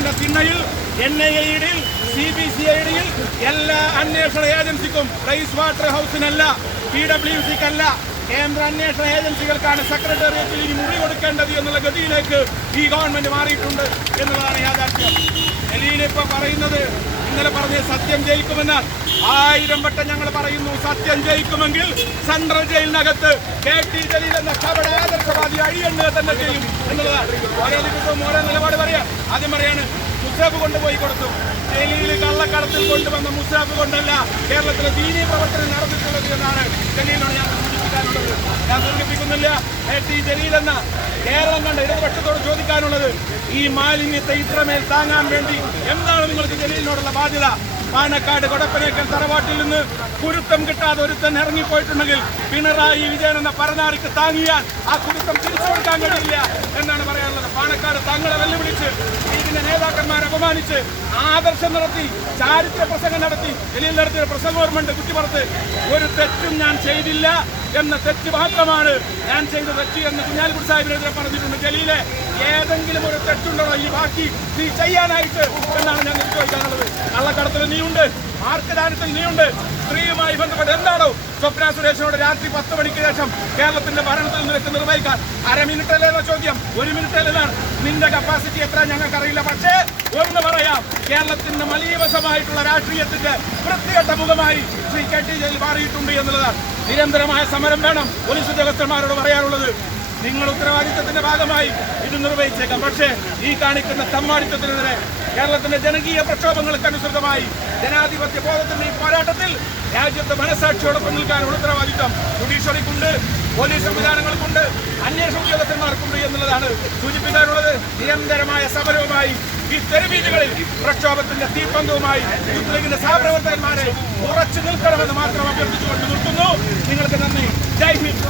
സ്വർണക്കടത്തിന്റെ തിണ്ണയിൽ N I എയുടെ C B C ഐയുടെ എല്ലാ അന്വേഷണ ഏജൻസിക്കും റൈസ് വാട്ടർ ഹൗസിനല്ല പി ഡബ്ല്യു സിക്കല്ല കേന്ദ്ര അന്വേഷണ ഏജൻസികൾക്കാണ് സെക്രട്ടേറിയറ്റിൽ ഇനി മുറി കൊടുക്കേണ്ടത് എന്നുള്ള ഗതിയിലേക്ക് ഈ ഗവൺമെന്റ് മാറിയിട്ടുണ്ട് എന്നുള്ളതാണ് യാഥാർത്ഥ്യം. ഡൽഹിയിൽ ഇപ്പൊ പറയുന്നത് ഇന്നലെ പറഞ്ഞ് സത്യം ജയിക്കുമെന്ന്. ആയിരം വട്ടം ഞങ്ങൾ പറയുന്നു സത്യം ജയിക്കുമെങ്കിൽ സെൻട്രൽ ജയിലിനകത്ത് കെ ടി ജലീൽ എന്ന കപട ആദർശവാദി അഴിയണ്ണുക തന്നെ ചെയ്യും എന്നുള്ളതാണ്. ഓരോ ദിവസവും ഓരോ നിലപാട് പറയാം. ആദ്യം പറയാണ് മുസ്താഫ് കൊണ്ടുപോയി കൊടുത്തു. ഡൽഹിയിൽ കള്ളക്കടത്തിൽ കൊണ്ടുവന്ന മുസ്താഫ് കൊണ്ടല്ല കേരളത്തിലെ ദീനീയ പ്രവർത്തനം നടന്നിട്ടുള്ളത് എന്നാണ് ഡൽഹിയിലാണ് ഞാൻ സൂചിപ്പിക്കാനുള്ളത്. ഞാൻ സൂചിപ്പിക്കുന്നില്ല എ ടി. ജലീൽ എന്ന കേരളം കണ്ട ഇടതുപക്ഷത്തോട് ചോദിക്കാനുള്ളത് ഈ മാലിന്യത്തെ ഇത്രമേൽ താങ്ങാൻ വേണ്ടി എന്താണ് നിങ്ങൾക്ക് ജലീലിനോടുള്ള ബാധ്യത? പാണക്കാട് കൊടപ്പനേക്കൽ തറവാട്ടിൽ നിന്ന് കുരുത്തം കിട്ടാതെ ഒരുത്തൻ ഇറങ്ങിപ്പോയിട്ടുണ്ടെങ്കിൽ പിണറായി വിജയൻ എന്ന പരനാറിക്ക് താങ്ങിയാൽ ആ കുരുത്തം തിരിച്ചു കൊടുക്കാൻ കഴിയില്ല എന്നാണ് പറയാനുള്ളത്. പാണക്കാട് തങ്ങളെ വെല്ലുവിളിച്ച് ഇതിന്റെ നേതാക്കന്മാരെ അപമാനിച്ച് ആദർശം നടത്തി ചാരിത്ര പ്രസംഗം നടത്തി ജലീൽ നടത്തിയ പ്രസംഗം ഓർമ്മയുണ്ട് കുറ്റിപ്പുറത്ത് ഒരു തെറ്റും ഞാൻ ചെയ്തില്ല. എന്ന തെറ്റ് മാത്രമാണ് ഞാൻ ചെയ്ത തെറ്റ് എന്ന് കുഞ്ഞാലിക്കുടി സാഹിബിനെതിരെ പറഞ്ഞിട്ടുണ്ട്. ജലീലെ ഏതെങ്കിലും ഒരു തെറ്റുണ്ടോ ഈ ബാക്കി നീ ചെയ്യാനായിട്ട് എന്നാണ് ഞാൻ എനിക്ക് ചോദിക്കാനുള്ളത് കള്ളക്കടത്തിൽ നീയുണ്ട് മാർക്കദാനത്തിൽ നീയുണ്ട്. സ്ത്രീയുമായി ബന്ധപ്പെട്ട് എന്താണോ സ്വപ്ന സുരേഷിനോട് രാത്രി പത്ത് മണിക്ക് ശേഷം കേരളത്തിന്റെ ഭരണത്തിൽ നിനക്ക് നിർവഹിക്കാൻ അര മിനിറ്റല്ലേന്നോ ചോദ്യം? ഒരു മിനിറ്റ് അല്ലെന്നാണ് നിന്റെ കപ്പാസിറ്റി എത്ര ഞങ്ങൾക്ക് അറിയില്ല പക്ഷേ ഒന്ന് പറയാം കേരളത്തിന്റെ മലീവശമായിട്ടുള്ള രാഷ്ട്രീയത്തിന്റെ വൃത്തികെട്ട മുഖമായി ശ്രീ കെ ടി ജയിൽ മാറിയിട്ടുണ്ട് എന്നുള്ളതാണ്. നിരന്തരമായ സമരം വേണം പോലീസ് ഉദ്യോഗസ്ഥന്മാരോട് പറയാനുള്ളത്. നിങ്ങൾ ഉത്തരവാദിത്തത്തിന്റെ ഭാഗമായി ഇത് നിർവഹിച്ചേക്കാം. പക്ഷേ ഈ കാണിക്കുന്ന തമ്മാടിത്തത്തിനെതിരെ കേരളത്തിന്റെ ജനകീയ പ്രക്ഷോഭങ്ങൾക്ക് അനുസൃതമായി ജനാധിപത്യ ബോധത്തിന്റെ ഈ പോരാട്ടത്തിൽ രാജ്യത്തെ മനസാക്ഷിയോടൊപ്പം നിൽക്കാനുള്ള ഉത്തരവാദിത്തം ജുഡീഷ്യറിക്കുണ്ട് പോലീസ് സംവിധാനങ്ങൾക്കുണ്ട്. അന്വേഷണ ഉദ്യോഗസ്ഥന്മാർക്കുണ്ട് എന്നുള്ളതാണ് സൂചിപ്പിക്കാനുള്ളത്. നിരന്തരമായ സമരവുമായി ഈ തെരുവീതികളിൽ പ്രക്ഷോഭത്തിന്റെ തീപ്പന്തവുമായി യൂത്ത് ലീഗിന്റെ സഹപ്രവർത്തകന്മാരെ ഉറച്ചു നിൽക്കണമെന്ന് മാത്രം അഭ്യർത്ഥിച്ചുകൊണ്ട് നിർത്തുന്നു നിങ്ങൾക്ക് നന്ദി. ജയ് ഹിന്ദ്.